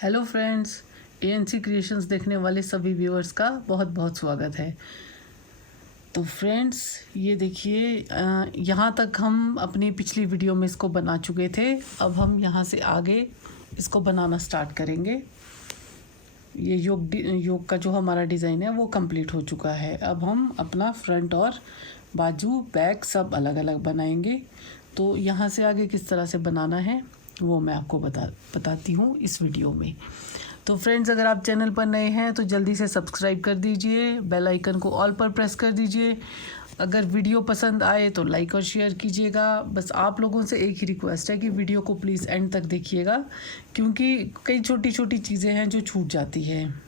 Hello friends, ANC creations देखने वाले सभी व्यूअर्स का बहुत बहुत स्वागत है। तो फ्रेंड्स, ये देखिए, यहाँ तक हम अपनी पिछली वीडियो में इसको बना चुके थे। अब हम यहाँ से आगे इसको बनाना स्टार्ट करेंगे। ये योग का जो हमारा डिज़ाइन है वो कंप्लीट हो चुका है। अब हम अपना फ्रंट और बाजू बैक सब अलग अलग बनाएंगे। तो यहाँ से आगे किस तरह से बनाना है वो मैं आपको बताती हूँ इस वीडियो में। तो फ्रेंड्स, अगर आप चैनल पर नए हैं तो जल्दी से सब्सक्राइब कर दीजिए, बेल आइकन को ऑल पर प्रेस कर दीजिए। अगर वीडियो पसंद आए तो लाइक और शेयर कीजिएगा। बस आप लोगों से एक ही रिक्वेस्ट है कि वीडियो को प्लीज़ एंड तक देखिएगा, क्योंकि कई छोटी छोटी चीज़ें हैं जो छूट जाती हैं।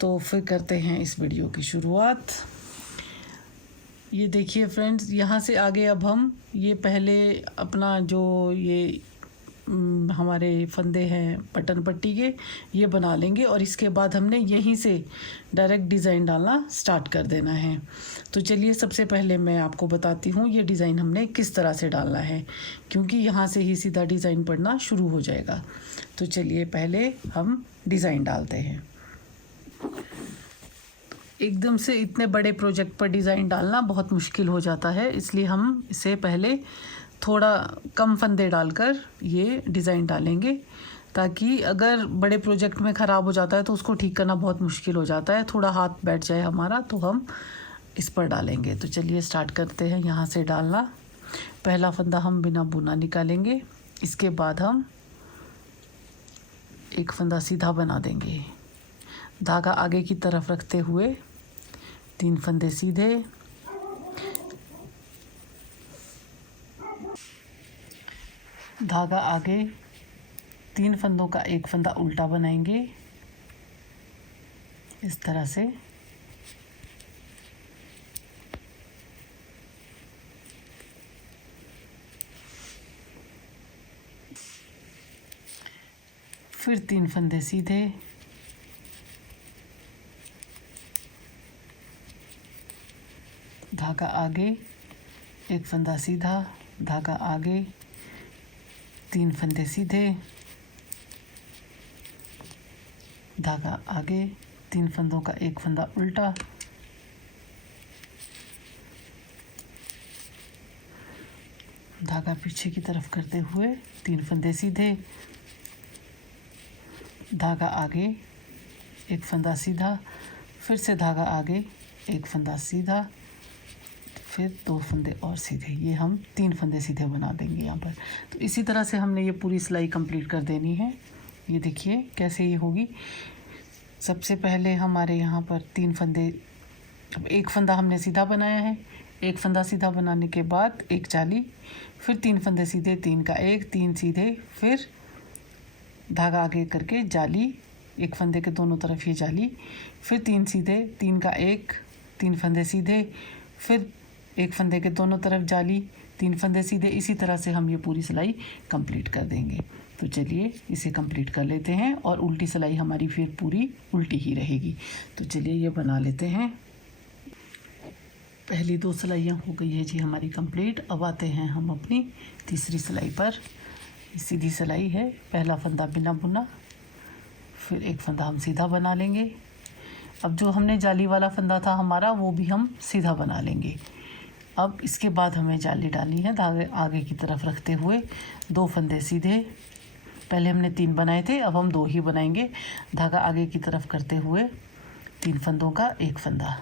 तो फिर करते हैं इस वीडियो की शुरुआत। ये देखिए फ्रेंड्स, यहाँ से आगे अब हम ये पहले अपना जो ये हमारे फंदे हैं बटन पट्टी के, ये बना लेंगे और इसके बाद हमने यहीं से डायरेक्ट डिज़ाइन डालना स्टार्ट कर देना है। तो चलिए, सबसे पहले मैं आपको बताती हूँ ये डिज़ाइन हमने किस तरह से डालना है, क्योंकि यहाँ से ही सीधा डिज़ाइन पड़ना शुरू हो जाएगा। तो चलिए पहले हम डिज़ाइन डालते हैं। एकदम से इतने बड़े प्रोजेक्ट पर डिज़ाइन डालना बहुत मुश्किल हो जाता है, इसलिए हम इसे पहले थोड़ा कम फंदे डालकर ये डिज़ाइन डालेंगे, ताकि अगर बड़े प्रोजेक्ट में ख़राब हो जाता है तो उसको ठीक करना बहुत मुश्किल हो जाता है। थोड़ा हाथ बैठ जाए हमारा तो हम इस पर डालेंगे। तो चलिए स्टार्ट करते हैं यहाँ से डालना। पहला फंदा हम बिना बुना निकालेंगे। इसके बाद हम एक फंदा सीधा बना देंगे। धागा आगे की तरफ रखते हुए 3 फंदे सीधे, धागा आगे, 3 फंदों का एक फंदा उल्टा बनाएंगे इस तरह से। फिर 3 फंदे सीधे, धागा आगे, एक फंदा सीधा, धागा आगे, 3 फंदे सीधे, धागा आगे, 3 फंदों का एक फंदा उल्टा, धागा पीछे की तरफ करते हुए 3 फंदे सीधे, धागा आगे, एक फंदा सीधा, फिर से धागा आगे, एक फंदा सीधा, फिर 2 फंदे और सीधे। ये हम 3 फंदे सीधे बना देंगे यहाँ पर। तो इसी तरह से हमने ये पूरी सिलाई कंप्लीट कर देनी है। ये देखिए कैसे ये होगी। सबसे पहले हमारे यहाँ पर 3 फंदे, अब एक फंदा हमने सीधा बनाया है, एक फंदा सीधा बनाने के बाद एक जाली, फिर 3 फंदे सीधे, 3 का एक, 3 सीधे, फिर धागा आगे करके जाली, एक फंदे के दोनों तरफ ये जाली, फिर 3 सीधे, 3 का एक, 3 फंदे सीधे, फिर एक फंदे के दोनों तरफ जाली, 3 फंदे सीधे। इसी तरह से हम ये पूरी सिलाई कंप्लीट कर देंगे। तो चलिए इसे कंप्लीट कर लेते हैं, और उल्टी सिलाई हमारी फिर पूरी उल्टी ही रहेगी। तो चलिए ये बना लेते हैं। पहली 2 सिलाइयाँ हो गई है जी हमारी कंप्लीट। अब आते हैं हम अपनी तीसरी सिलाई पर। सीधी सिलाई है, पहला फंदा बिना बुना, फिर एक फंदा हम सीधा बना लेंगे। अब जो हमने जाली वाला फंदा था हमारा, वो भी हम सीधा बना लेंगे। अब इसके बाद हमें जाली डालनी है, धागे आगे की तरफ रखते हुए 2 फंदे सीधे। पहले हमने 3 बनाए थे, अब हम 2 ही बनाएंगे। धागा आगे की तरफ करते हुए 3 फंदों का एक फंदा,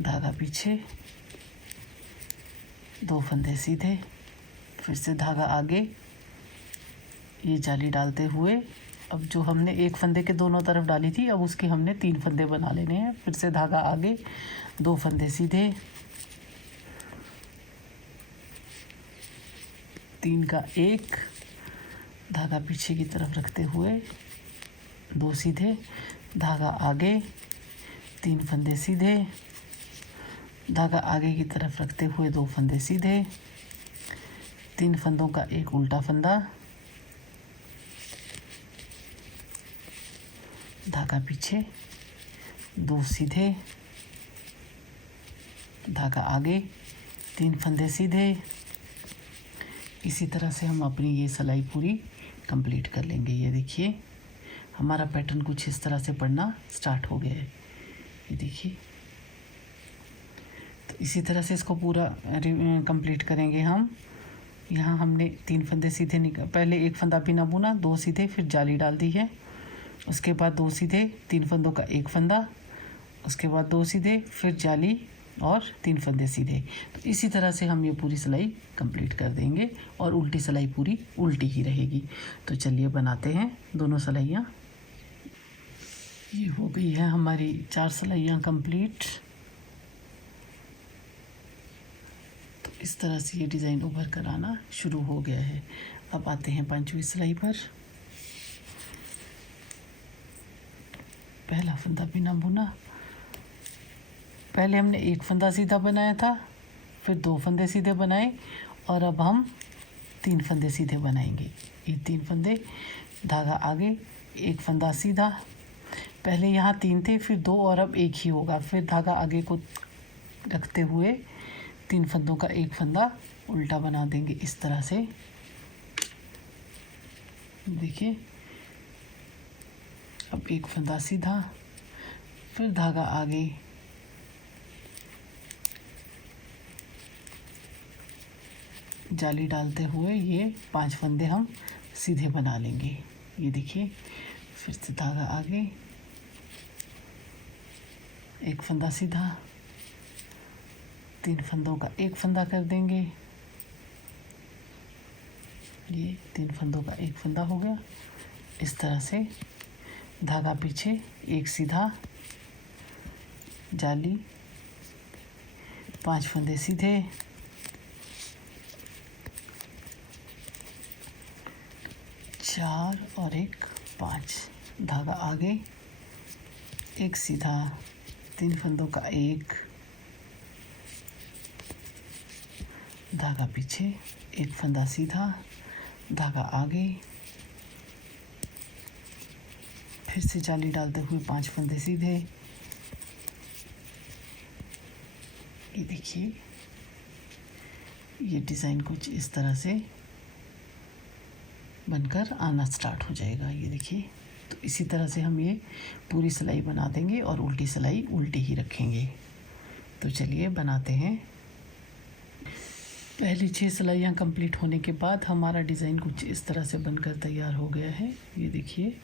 धागा पीछे, 2 फंदे सीधे, फिर से धागा आगे, ये जाली डालते हुए, अब जो हमने एक फंदे के दोनों तरफ डाली थी, अब उसके हमने 3 फंदे बना लेने हैं। फिर से धागा आगे, 2 फंदे सीधे, 3 का एक, धागा पीछे की तरफ रखते हुए 2 सीधे, धागा आगे, 3 फंदे सीधे, धागा आगे की तरफ रखते हुए 2 फंदे सीधे, 3 फंदों का एक उल्टा फंदा, धागा पीछे, 2 सीधे, धागा आगे, 3 फंदे सीधे, इसी तरह से हम अपनी ये सिलाई पूरी कंप्लीट कर लेंगे। ये देखिए हमारा पैटर्न कुछ इस तरह से पड़ना स्टार्ट हो गया है। ये देखिए, तो इसी तरह से इसको पूरा कंप्लीट करेंगे हम। यहाँ हमने 3 फंदे सीधे पहले 1 फंदा बिना बुना, 2 सीधे, फिर जाली डाल दी है। उसके बाद 2 सीधे, 3 फंदों का 1 फंदा, उसके बाद 2 सीधे, फिर जाली और 3 फंदे सीधे। तो इसी तरह से हम ये पूरी सिलाई कंप्लीट कर देंगे और उल्टी सिलाई पूरी उल्टी ही रहेगी। तो चलिए बनाते हैं दोनों सिलाइयाँ। ये हो गई है हमारी 4 सिलाइयाँ कंप्लीट। तो इस तरह से ये डिज़ाइन उभर कर आना शुरू हो गया है। अब आते हैं 5वीं सिलाई पर। पहला फंदा बिना बुना, पहले हमने 1 फंदा सीधा बनाया था, फिर 2 फंदे सीधे बनाए और अब हम 3 फंदे सीधे बनाएंगे। ये 3 फंदे, धागा आगे, 1 फंदा सीधा, पहले यहाँ 3 थे, फिर 2 और अब 1 ही होगा। फिर धागा आगे को रखते हुए 3 फंदों का 1 फंदा उल्टा बना देंगे इस तरह से। देखिए, अब 1 फंदा सीधा, फिर धागा आगे, जाली डालते हुए ये 5 फंदे हम सीधे बना लेंगे। ये देखिए, फिर से धागा आगे, 1 फंदा सीधा, 3 फंदों का 1 फंदा कर देंगे। ये 3 फंदों का 1 फंदा हो गया। इस तरह से धागा पीछे, 1 सीधा, जाली, 5 फंदे सीधे, चार और 1 5, धागा आगे, 1 सीधा, 3 फंदों का 1, धागा पीछे, 1 फंदा सीधा, धागा आगे, फिर से जाली डालते हुए 5 फंदे सीधे। ये देखिए, ये डिज़ाइन कुछ इस तरह से बनकर आना स्टार्ट हो जाएगा। ये देखिए, तो इसी तरह से हम ये पूरी सिलाई बना देंगे और उल्टी सिलाई उल्टी ही रखेंगे। तो चलिए बनाते हैं। पहली 6 सिलाइयाँ कंप्लीट होने के बाद हमारा डिज़ाइन कुछ इस तरह से बनकर तैयार हो गया है। ये देखिए,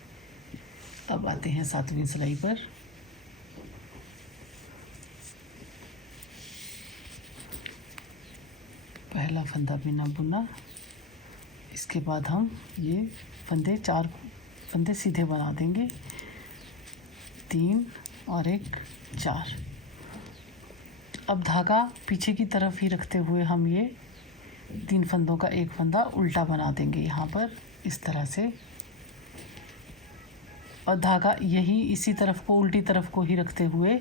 अब आते हैं 7वीं सिलाई पर। पहला फंदा बिना बुना, इसके बाद हम ये 4 फंदे सीधे बना देंगे, 3 और 1 4। अब धागा पीछे की तरफ ही रखते हुए हम ये 3 फंदों का 1 फंदा उल्टा बना देंगे यहाँ पर इस तरह से, और धागा यही इसी तरफ को, उल्टी तरफ को ही रखते हुए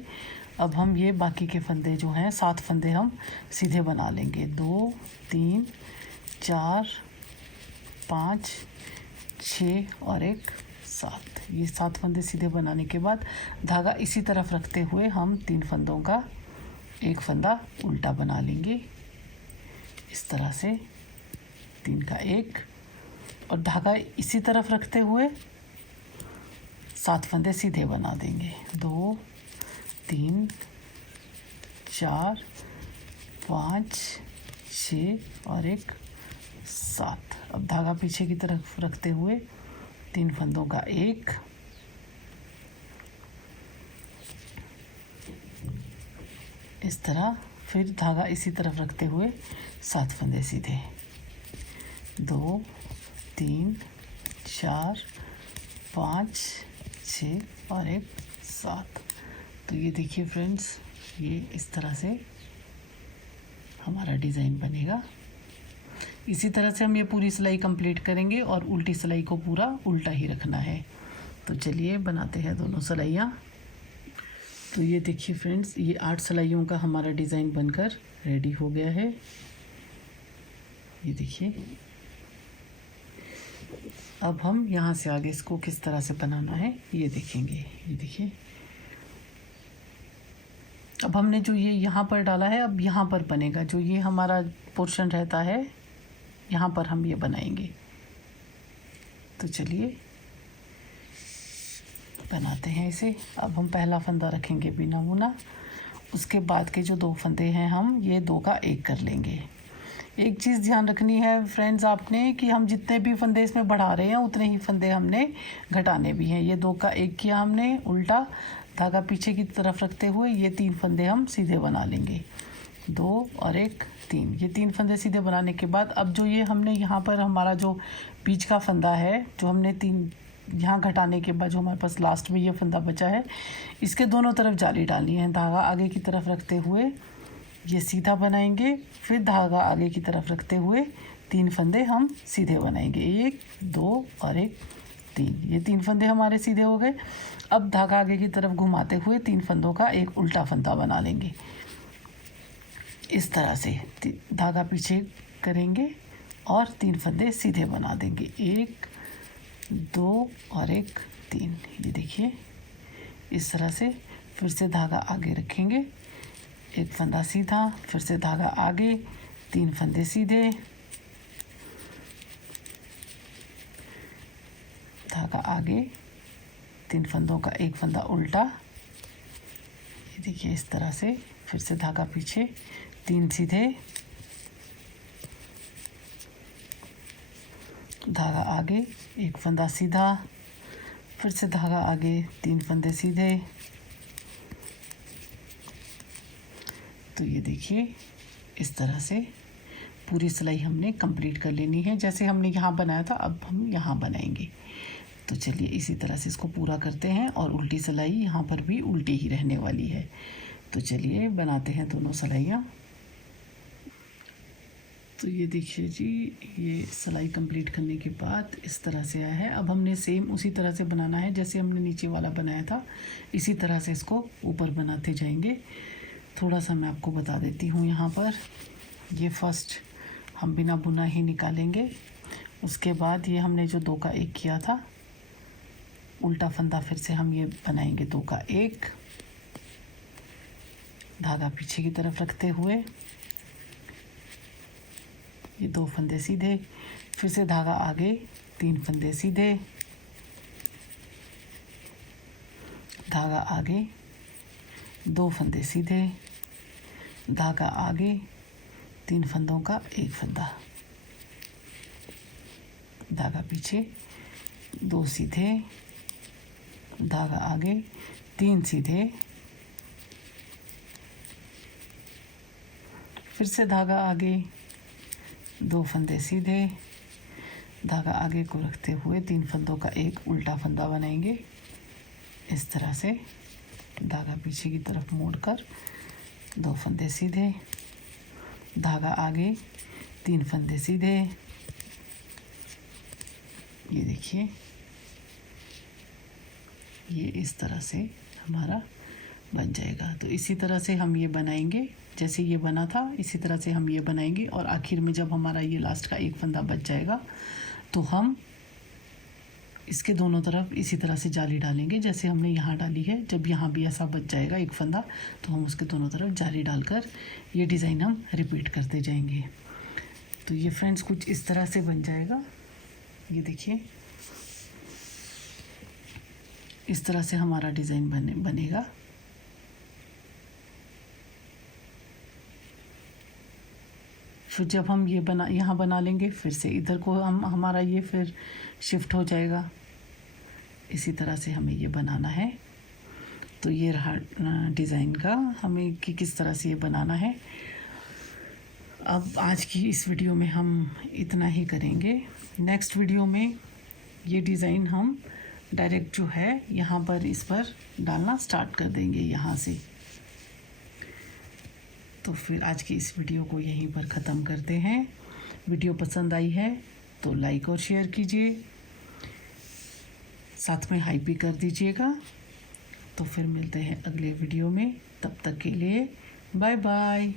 अब हम ये बाकी के फंदे जो हैं 7 फंदे हम सीधे बना लेंगे। 2 3 4 5 6 और 1 7। ये 7 फंदे सीधे बनाने के बाद धागा इसी तरफ रखते हुए हम 3 फंदों का 1 फंदा उल्टा बना लेंगे इस तरह से, 3 का 1, और धागा इसी तरफ रखते हुए 7 फंदे सीधे बना देंगे। 2 3 4 5 6 और 1 7। अब धागा पीछे की तरफ रखते हुए 3 फंदों का 1, इस तरह, फिर धागा इसी तरफ रखते हुए 7 फंदे सीधे। 2 3 4 5 6 और 1 7। तो ये देखिए फ्रेंड्स, ये इस तरह से हमारा डिज़ाइन बनेगा। इसी तरह से हम ये पूरी सिलाई कंप्लीट करेंगे और उल्टी सिलाई को पूरा उल्टा ही रखना है। तो चलिए बनाते हैं दोनों सिलाइयाँ। तो ये देखिए फ्रेंड्स, ये 8 सिलाइयों का हमारा डिज़ाइन बनकर रेडी हो गया है। ये देखिए, अब हम यहाँ से आगे इसको किस तरह से बनाना है ये देखेंगे। ये देखिए, अब हमने जो ये यहाँ पर डाला है, अब यहाँ पर बनेगा जो ये हमारा पोर्शन रहता है, यहाँ पर हम ये बनाएंगे। तो चलिए बनाते हैं इसे। अब हम पहला फंदा रखेंगे बिना बुना, उसके बाद के जो 2 फंदे हैं हम ये 2 का 1 कर लेंगे। एक चीज़ ध्यान रखनी है फ्रेंड्स आपने कि हम जितने भी फंदे इसमें बढ़ा रहे हैं उतने ही फंदे हमने घटाने भी हैं। ये 2 का 1 किया हमने, उल्टा धागा पीछे की तरफ रखते हुए ये 3 फंदे हम सीधे बना लेंगे। 2 और 1 3, ये 3 फंदे सीधे बनाने के बाद अब जो ये हमने यहाँ पर हमारा जो बीच का फंदा है जो हमने 3 यहाँ घटाने के बाद जो हमारे पास लास्ट में ये फंदा बचा है, इसके दोनों तरफ जाली डालनी है। धागा आगे की तरफ रखते हुए ये सीधा बनाएंगे, फिर धागा आगे की तरफ रखते हुए 3 फंदे हम सीधे बनाएंगे। 1 2 और 1 3, ये 3 फंदे हमारे सीधे हो गए। अब धागा आगे की तरफ घुमाते हुए 3 फंदों का एक उल्टा फंदा बना लेंगे। इस तरह से धागा पीछे करेंगे और 3 फंदे सीधे बना देंगे। 1 2 और 1 3, ये देखिए इस तरह से। फिर से धागा आगे रखेंगे, एक फंदा सीधा, फिर से धागा आगे, 3 फंदे सीधे, धागा आगे, 3 फंदों का एक फंदा उल्टा, ये देखिए इस तरह से। फिर से धागा पीछे, 3 सीधे, धागा आगे, एक फंदा सीधा, फिर से धागा आगे, 3 फंदे सीधे। तो ये देखिए इस तरह से पूरी सिलाई हमने कंप्लीट कर लेनी है। जैसे हमने यहाँ बनाया था अब हम यहाँ बनाएंगे। तो चलिए इसी तरह से इसको पूरा करते हैं और उल्टी सिलाई यहाँ पर भी उल्टी ही रहने वाली है। तो चलिए बनाते हैं दोनों सिलाइयाँ। तो ये देखिए जी, ये सिलाई कंप्लीट करने के बाद इस तरह से आया है। अब हमने सेम उसी तरह से बनाना है जैसे हमने नीचे वाला बनाया था, इसी तरह से इसको ऊपर बनाते जाएंगे। थोड़ा सा मैं आपको बता देती हूँ यहाँ पर। ये फर्स्ट हम बिना बुना ही निकालेंगे, उसके बाद ये हमने जो 2 का 1 किया था उल्टा फंदा, फिर से हम ये बनाएंगे 2 का 1, धागा पीछे की तरफ रखते हुए ये 2 फंदे सीधे, फिर से धागा आगे, 3 फंदे सीधे, धागा आगे, 2 फंदे सीधे, धागा आगे, 3 फंदों का एक फंदा, धागा पीछे, 2 सीधे, धागा आगे, 3 सीधे, फिर से धागा आगे, 2 फंदे सीधे, धागा आगे को रखते हुए 3 फंदों का एक उल्टा फंदा बनाएंगे। इस तरह से धागा पीछे की तरफ मोड़कर 2 फंदे सीधे, धागा आगे, 3 फंदे सीधे, ये देखिए ये इस तरह से हमारा बन जाएगा। तो इसी तरह से हम ये बनाएंगे, जैसे ये बना था इसी तरह से हम ये बनाएंगे। और आखिर में जब हमारा ये लास्ट का एक फंदा बच जाएगा तो हम इसके दोनों तरफ इसी तरह से जाली डालेंगे जैसे हमने यहाँ डाली है। जब यहाँ भी ऐसा बच जाएगा एक फंदा तो हम उसके दोनों तरफ जाली डालकर ये डिज़ाइन हम रिपीट करते जाएंगे। तो ये फ्रेंड्स कुछ इस तरह से बन जाएगा। ये देखिए इस तरह से हमारा डिज़ाइन बनेगा। फिर जब हम ये यहाँ बना लेंगे फिर से इधर को हमारा ये फिर शिफ्ट हो जाएगा। इसी तरह से हमें ये बनाना है। तो ये रहा डिज़ाइन का हमें कि किस तरह से ये बनाना है। अब आज की इस वीडियो में हम इतना ही करेंगे। नेक्स्ट वीडियो में ये डिज़ाइन हम डायरेक्ट जो है यहाँ पर इस पर डालना स्टार्ट कर देंगे यहाँ से। तो फिर आज की इस वीडियो को यहीं पर ख़त्म करते हैं। वीडियो पसंद आई है तो लाइक और शेयर कीजिए, साथ में हाई भी कर दीजिएगा। तो फिर मिलते हैं अगले वीडियो में, तब तक के लिए बाय बाय।